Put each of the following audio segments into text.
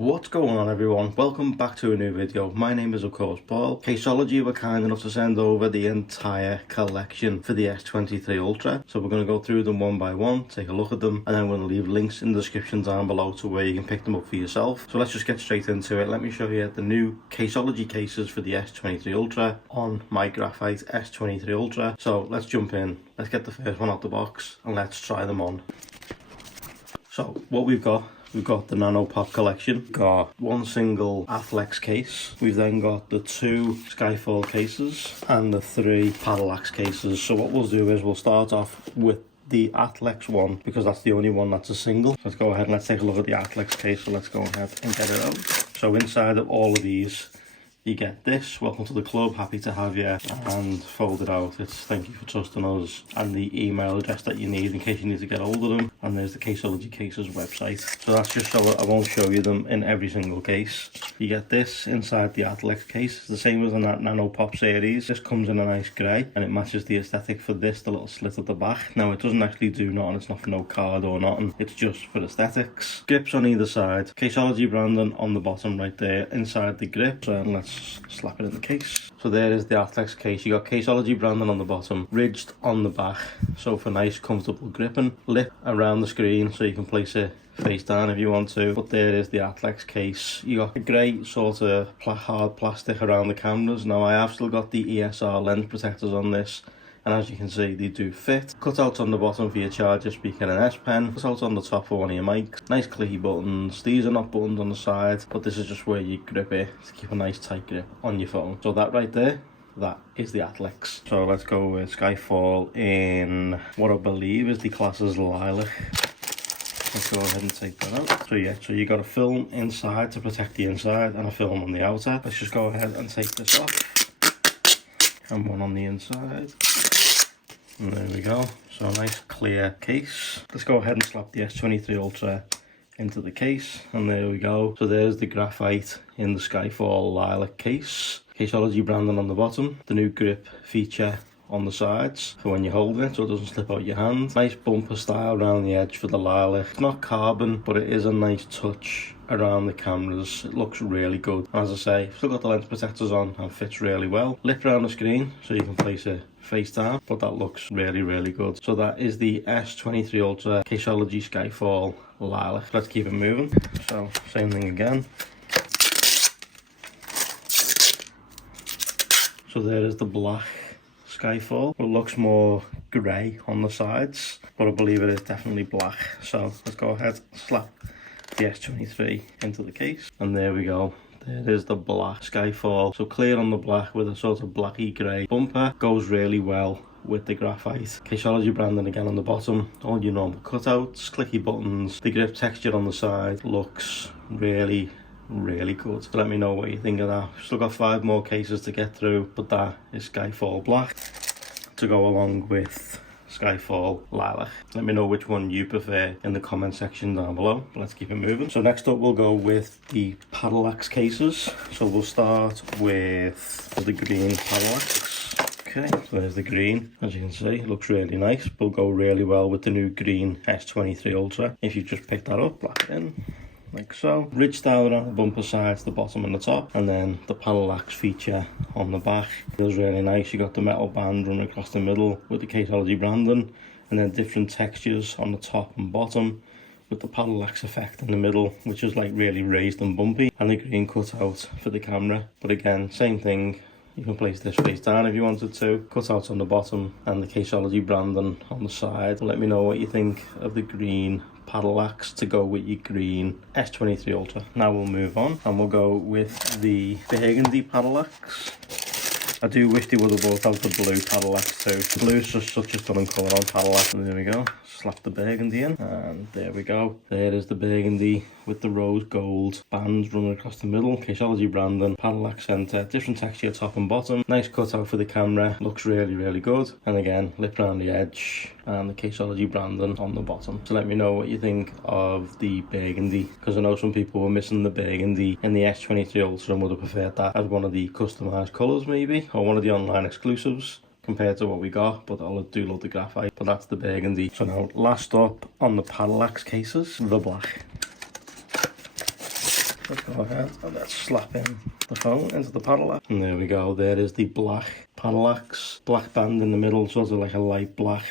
What's going on, everyone? Welcome back to a new video. My name is of course Paul. Caseology were kind enough to send over the entire collection for the S23 Ultra. So we're going to go through them one by one, take a look at them, and then we're going to leave links in the description down below to where you can pick them up for yourself. So let's just get straight into it. Let me show you the new Caseology cases for the S23 Ultra on my graphite S23 Ultra. So let's jump in. Let's get the first one out the box and let's try them on. So what we've got the Nano Pop collection. We've got one single Athlex case. We've then got the two Skyfall cases and the three Athlex cases. So what we'll do is we'll start off with the Athlex one because that's the only one that's a single. Let's go ahead and let's take a look at the Athlex case. So let's go ahead and get it out. So inside of all of these, you get this, welcome to the club, happy to have you, and folded out, it's thank you for trusting us, and the email address that you need in case you need to get hold of them, and there's the Caseology Cases website. So that's just so that I won't show you them in every single case. You get this inside the Athlex case, it's the same as in that Nano Pop series. This comes in a nice grey, and it matches the aesthetic for this, the little slit at the back. Now it doesn't actually do nothing, it's not for no card or nothing, it's just for aesthetics. Grips on either side, Caseology branding on the bottom right there, inside the grip, so let's slap it in the case. So there is the Athlex case. You got Caseology branding on the bottom, ridged on the back, so for nice comfortable gripping. Lip around the screen so you can place it face down if you want to. But there is the Athlex case. You got a great sort of hard plastic around the cameras. Now I have still got the ESR lens protectors on this, and as you can see they do fit. Cutouts on the bottom for your charger, speaker and S Pen. Cutouts on the top for one of your mics. Nice clicky buttons. These are not buttons on the side, but this is just where you grip it to keep a nice tight grip on your phone. So that right there, that is the Athlex. So let's go with Skyfall in what I believe is the class as Lilac. Let's go ahead and take that out. So yeah, so you got a film inside to protect the inside and a film on the outer. Let's just go ahead and take this off. And one on the inside. And there we go. So a nice clear case. Let's go ahead and slap the S23 Ultra into the case. And there we go. So there's the graphite in the Skyfall Lilac case. Caseology branding on the bottom. The new grip feature on the sides for when you're holding it so it doesn't slip out your hand. Nice bumper style around the edge for the Lilac. It's not carbon, but it is a nice touch around the cameras. It looks really good. As I say, still got the lens protectors on and fits really well. Lip around the screen so you can place it face down, but that looks really good. So that is the S23 Ultra Caseology Skyfall Lilac. Let's keep it moving. So same thing again. So there is the black Skyfall. It looks more grey on the sides, but I believe it is definitely black. So let's go ahead, slap the S23 into the case, and there we go. There is the black Skyfall. So clear on the black with a sort of blacky grey bumper. Goes really well with the graphite. Caseology branding again on the bottom. All your normal cutouts, clicky buttons. The grip texture on the side looks really good. So let me know what you think of that. Still got 5 more cases to get through, but that is Skyfall Black to go along with Skyfall Lilac. Let me know which one you prefer in the comment section down below. Let's keep it moving. So next up we'll go with the Athlex cases. So we'll start with the green Athlex. Okay, so there's the green. As you can see, it looks really nice. Will go really well with the new green S23 Ultra. If you just pick that up, black it in. Like so. Ridge style around the bumper sides, the bottom and the top, and then the Athlex feature on the back. Feels really nice. You got the metal band running across the middle with the Caseology branding, and then different textures on the top and bottom with the Athlex effect in the middle, which is like really raised and bumpy, and the green cutout for the camera. But again, same thing. You can place this face down if you wanted to. Cutouts on the bottom and the Caseology branding on the side. Let me know what you think of the green Athlex to go with your green S23 Ultra. Now we'll move on and we'll go with the burgundy Athlex. I do wish they would have brought out the blue Athlex too. The blue is just such a stunning colour on Athlex. And there we go. Slap the burgundy in, and there we go. There is the burgundy with the rose gold bands running across the middle. Caseology branding, Athlex centre, different texture top and bottom. Nice cutout for the camera. Looks really good. And again, lip around the edge and the Caseology branding on the bottom. So let me know what you think of the burgundy, because I know some people were missing the burgundy in the S23 Ultra and would have preferred that as one of the customised colours maybe, or one of the online exclusives compared to what we got. But I do love the graphite, but that's the burgundy. So now last up on the Athlex cases, the black. let's go ahead and let's slap in the phone into the parallax. And there we go, there is the black parallax. Black band in the middle, sort of like a light black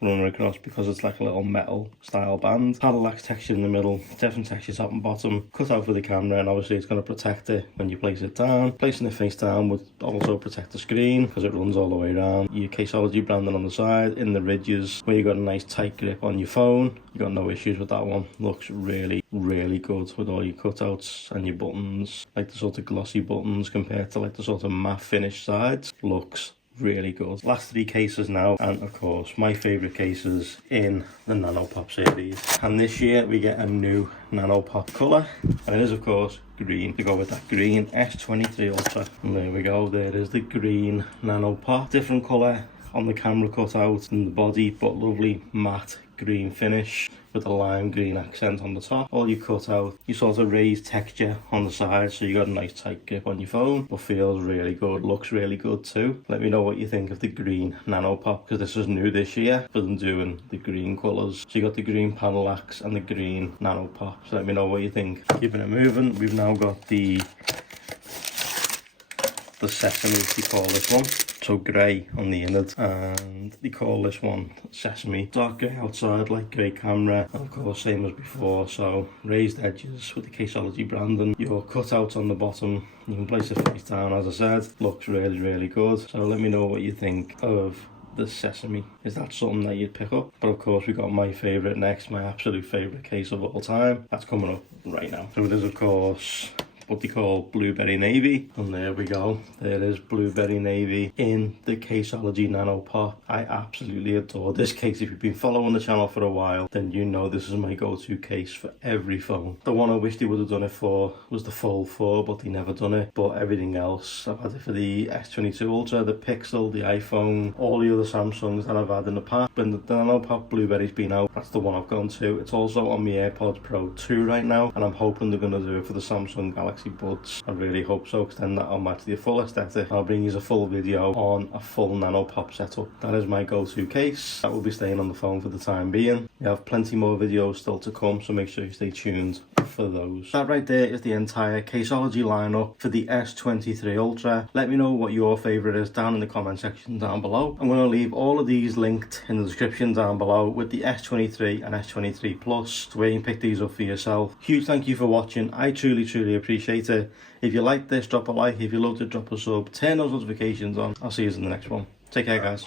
running across because it's like a little metal style band. Parallax texture in the middle, different textures top and bottom, cut out for the camera, and obviously it's going to protect it when you place it down. Placing it face down would also protect the screen because it runs all the way around. Your Caseology branding on the side, in the ridges where you got a nice tight grip on your phone. You got no issues with that one. Looks really good with all your cutouts and your buttons, like the sort of glossy buttons compared to like the sort of matte finish sides. Looks really good. Last three cases now, and of course my favourite cases in the Nano Pop series. And this year we get a new Nano Pop colour, and it is of course green. To go with that green S23 Ultra. And there we go, there is the green Nano Pop. Different colour on the camera cutout and the body, but lovely matte green finish with a lime green accent on the top. All you cut out, you sort of raised texture on the side, so you got a nice tight grip on your phone, but feels really good, looks really good too. Let me know what you think of the green Nano Pop, because this is new this year for them doing the green colours. So you got the green parallax and the green Nano Pop, so let me know what you think. Keeping it moving, we've now got the sesame, we call this one. So grey on the innards, and they call this one sesame. Dark grey outside, light grey camera, and of course same as before, so raised edges with the Caseology branding. Your cutouts on the bottom, you can place it face down as I said. Looks really good. So let me know what you think of the sesame. Is that something that you'd pick up? But of course we got my favourite next, my absolute favourite case of all time. That's coming up right now. So it is of course what they call Blueberry Navy, and there we go, there is Blueberry Navy in the Caseology Nano Pop. I absolutely adore this case. If you've been following the channel for a while, then you know this is my go-to case for every phone. The one I wish they would have done it for was the Fold 4, but they never done it. But everything else, I've had it for the S22 Ultra, the Pixel, the iPhone, all the other Samsungs that I've had in the past. When the Nano Pop Blueberry's been out, that's the one I've gone to. It's also on my AirPods Pro 2 right now, and I'm hoping they're going to do it for the Samsung Galaxy Buds. I really hope so, because then that'll match the full aesthetic. I'll bring you a full video on a full Nano Pop setup. That is my go-to case. That will be staying on the phone for the time being. We have plenty more videos still to come, so make sure you stay tuned for those. That right there is the entire Caseology lineup for the S23 Ultra. Let me know what your favourite is down in the comment section down below. I'm going to leave all of these linked in the description down below, with the S23 and S23 Plus, to where you can pick these up for yourself. Huge thank you for watching. I truly appreciate it. If you like this, drop a like. If you loved it, drop a sub. Turn those notifications on. I'll see you in the next one. Take care, guys.